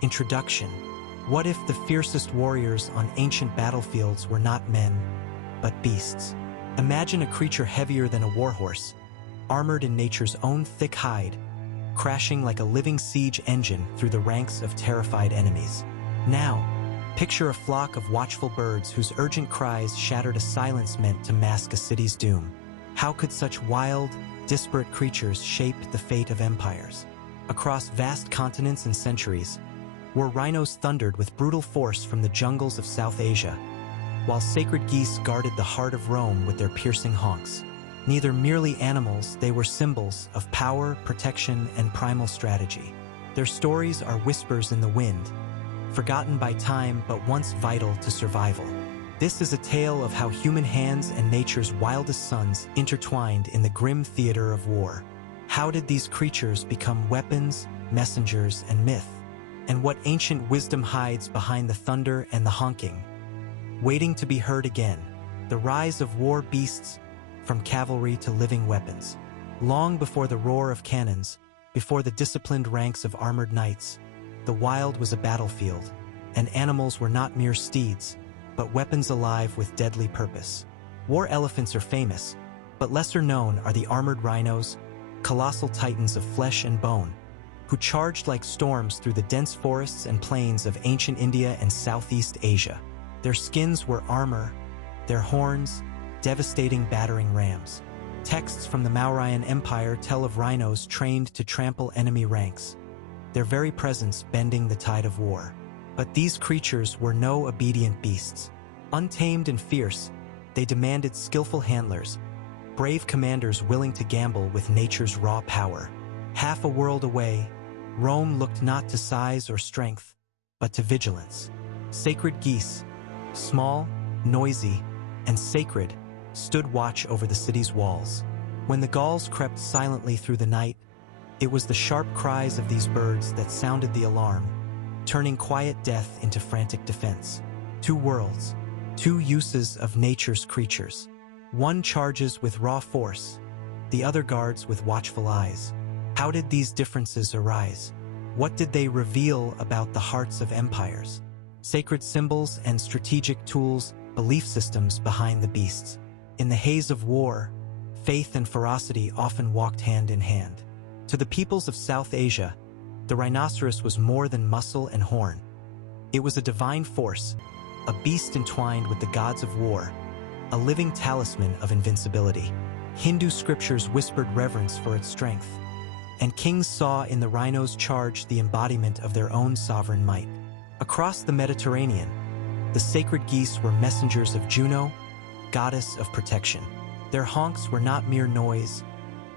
Introduction. What if the fiercest warriors on ancient battlefields were not men, but beasts? Imagine a creature heavier than a warhorse, armored in nature's own thick hide, crashing like a living siege engine through the ranks of terrified enemies. Now, picture a flock of watchful birds whose urgent cries shattered a silence meant to mask a city's doom. How could such wild, disparate creatures shape the fate of empires? Across vast continents and centuries, war rhinos thundered with brutal force from the jungles of South Asia, while sacred geese guarded the heart of Rome with their piercing honks. Neither merely animals, they were symbols of power, protection, and primal strategy. Their stories are whispers in the wind, forgotten by time but once vital to survival. This is a tale of how human hands and nature's wildest sons intertwined in the grim theater of war. How did these creatures become weapons, messengers, and myth? And what ancient wisdom hides behind the thunder and the honking, waiting to be heard again? The rise of war beasts, from cavalry to living weapons. Long before the roar of cannons, before the disciplined ranks of armored knights, the wild was a battlefield, and animals were not mere steeds, but weapons alive with deadly purpose. War elephants are famous, but lesser known are the armored rhinos, colossal titans of flesh and bone, who charged like storms through the dense forests and plains of ancient India and Southeast Asia. Their skins were armor, their horns, devastating battering rams. Texts from the Mauryan Empire tell of rhinos trained to trample enemy ranks, their very presence bending the tide of war. But these creatures were no obedient beasts. Untamed and fierce, they demanded skillful handlers, brave commanders willing to gamble with nature's raw power. Half a world away, Rome looked not to size or strength, but to vigilance. Sacred geese, small, noisy, and sacred, stood watch over the city's walls. When the Gauls crept silently through the night, it was the sharp cries of these birds that sounded the alarm, turning quiet death into frantic defense. Two worlds, two uses of nature's creatures. One charges with raw force, the other guards with watchful eyes. How did these differences arise? What did they reveal about the hearts of empires? Sacred symbols and strategic tools, belief systems behind the beasts. In the haze of war, faith and ferocity often walked hand in hand. To the peoples of South Asia, the rhinoceros was more than muscle and horn. It was a divine force, a beast entwined with the gods of war, a living talisman of invincibility. Hindu scriptures whispered reverence for its strength, and kings saw in the rhino's charge the embodiment of their own sovereign might. Across the Mediterranean, the sacred geese were messengers of Juno, goddess of protection. Their honks were not mere noise,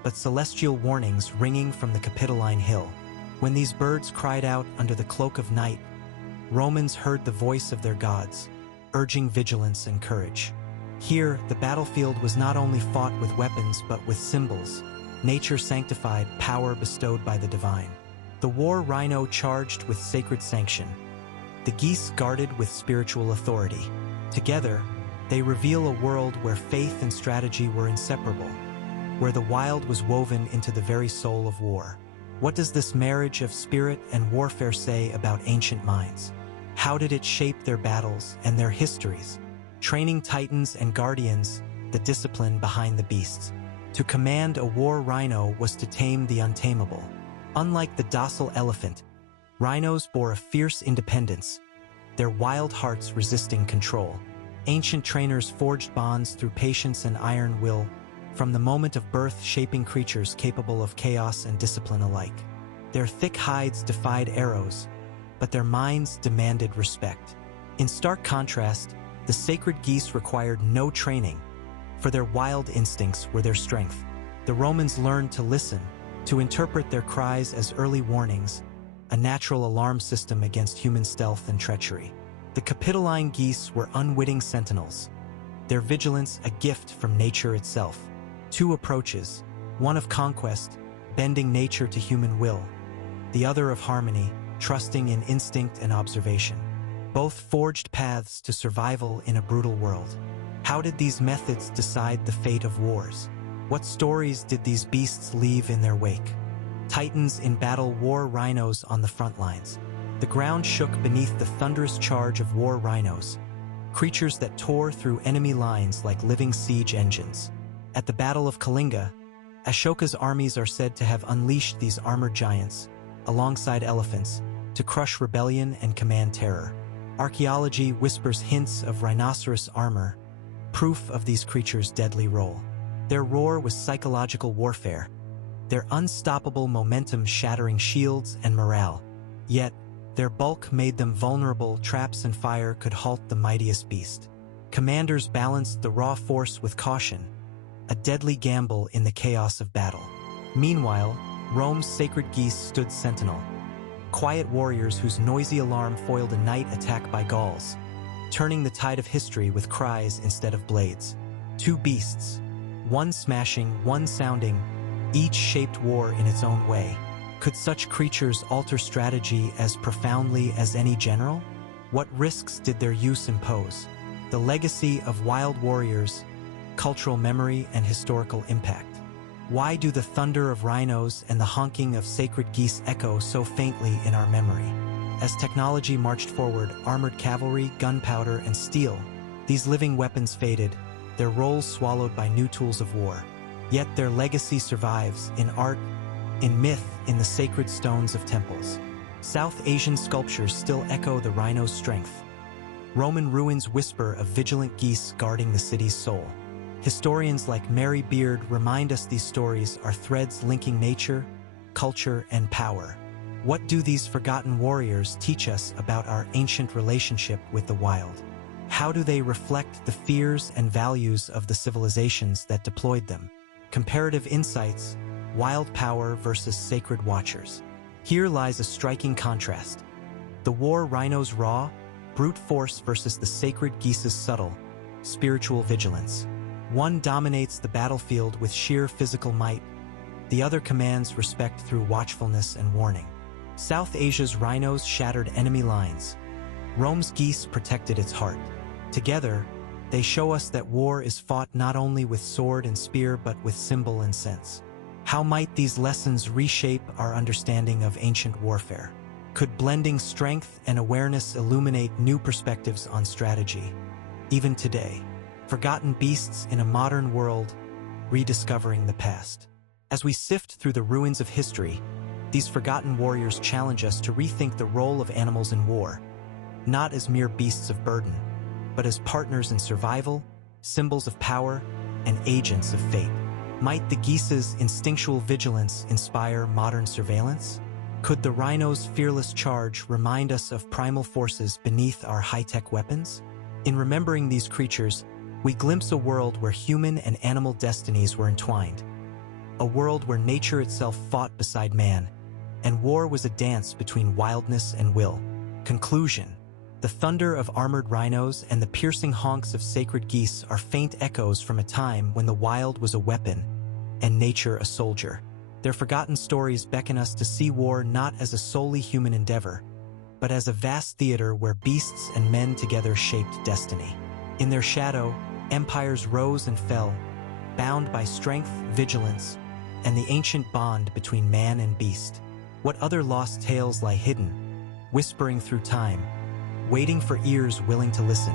but celestial warnings ringing from the Capitoline Hill. When these birds cried out under the cloak of night, Romans heard the voice of their gods, urging vigilance and courage. Here, the battlefield was not only fought with weapons but with symbols, nature sanctified, power bestowed by the divine. The war rhino charged with sacred sanction, the geese guarded with spiritual authority. Together, they reveal a world where faith and strategy were inseparable, where the wild was woven into the very soul of war. What does this marriage of spirit and warfare say about ancient minds? How did it shape their battles and their histories? Training titans and guardians, the discipline behind the beasts. To command a war rhino was to tame the untamable. Unlike the docile elephant, rhinos bore a fierce independence, their wild hearts resisting control. Ancient trainers forged bonds through patience and iron will, from the moment of birth shaping creatures capable of chaos and discipline alike. Their thick hides defied arrows, but their minds demanded respect. In stark contrast, the sacred geese required no training, for their wild instincts were their strength. The Romans learned to listen, to interpret their cries as early warnings, a natural alarm system against human stealth and treachery. The Capitoline geese were unwitting sentinels, their vigilance a gift from nature itself. Two approaches, one of conquest, bending nature to human will, the other of harmony, trusting in instinct and observation. Both forged paths to survival in a brutal world. How did these methods decide the fate of wars? What stories did these beasts leave in their wake? Titans in battle, war rhinos on the front lines. The ground shook beneath the thunderous charge of war rhinos, creatures that tore through enemy lines like living siege engines. At the Battle of Kalinga, Ashoka's armies are said to have unleashed these armored giants, alongside elephants, to crush rebellion and command terror. Archaeology whispers hints of rhinoceros armor, proof of these creatures' deadly role. Their roar was psychological warfare, their unstoppable momentum shattering shields and morale. Yet, their bulk made them vulnerable. Traps and fire could halt the mightiest beast. Commanders balanced the raw force with caution, a deadly gamble in the chaos of battle. Meanwhile, Rome's sacred geese stood sentinel, quiet warriors whose noisy alarm foiled a night attack by Gauls, turning the tide of history with cries instead of blades. Two beasts, one smashing, one sounding, each shaped war in its own way. Could such creatures alter strategy as profoundly as any general? What risks did their use impose? The legacy of wild warriors, cultural memory, and historical impact. Why do the thunder of rhinos and the honking of sacred geese echo so faintly in our memory? As technology marched forward, armored cavalry, gunpowder, and steel, these living weapons faded, their roles swallowed by new tools of war. Yet their legacy survives in art, in myth, in the sacred stones of temples. South Asian sculptures still echo the rhino's strength. Roman ruins whisper of vigilant geese guarding the city's soul. Historians like Mary Beard remind us these stories are threads linking nature, culture, and power. What do these forgotten warriors teach us about our ancient relationship with the wild? How do they reflect the fears and values of the civilizations that deployed them? Comparative insights, wild power versus sacred watchers. Here lies a striking contrast. The war rhino's raw, brute force versus the sacred geese's subtle, spiritual vigilance. One dominates the battlefield with sheer physical might, the other commands respect through watchfulness and warning. South Asia's rhinos shattered enemy lines. Rome's geese protected its heart. Together, they show us that war is fought not only with sword and spear but with symbol and sense. How might these lessons reshape our understanding of ancient warfare? Could blending strength and awareness illuminate new perspectives on strategy? Even today, forgotten beasts in a modern world, rediscovering the past. As we sift through the ruins of history, these forgotten warriors challenge us to rethink the role of animals in war, not as mere beasts of burden, but as partners in survival, symbols of power, and agents of fate. Might the geese's instinctual vigilance inspire modern surveillance? Could the rhino's fearless charge remind us of primal forces beneath our high-tech weapons? In remembering these creatures, we glimpse a world where human and animal destinies were entwined, a world where nature itself fought beside man, and war was a dance between wildness and will. Conclusion: the thunder of armored rhinos and the piercing honks of sacred geese are faint echoes from a time when the wild was a weapon and nature a soldier. Their forgotten stories beckon us to see war not as a solely human endeavor, but as a vast theater where beasts and men together shaped destiny. In their shadow, empires rose and fell, bound by strength, vigilance, and the ancient bond between man and beast. What other lost tales lie hidden, whispering through time, waiting for ears willing to listen?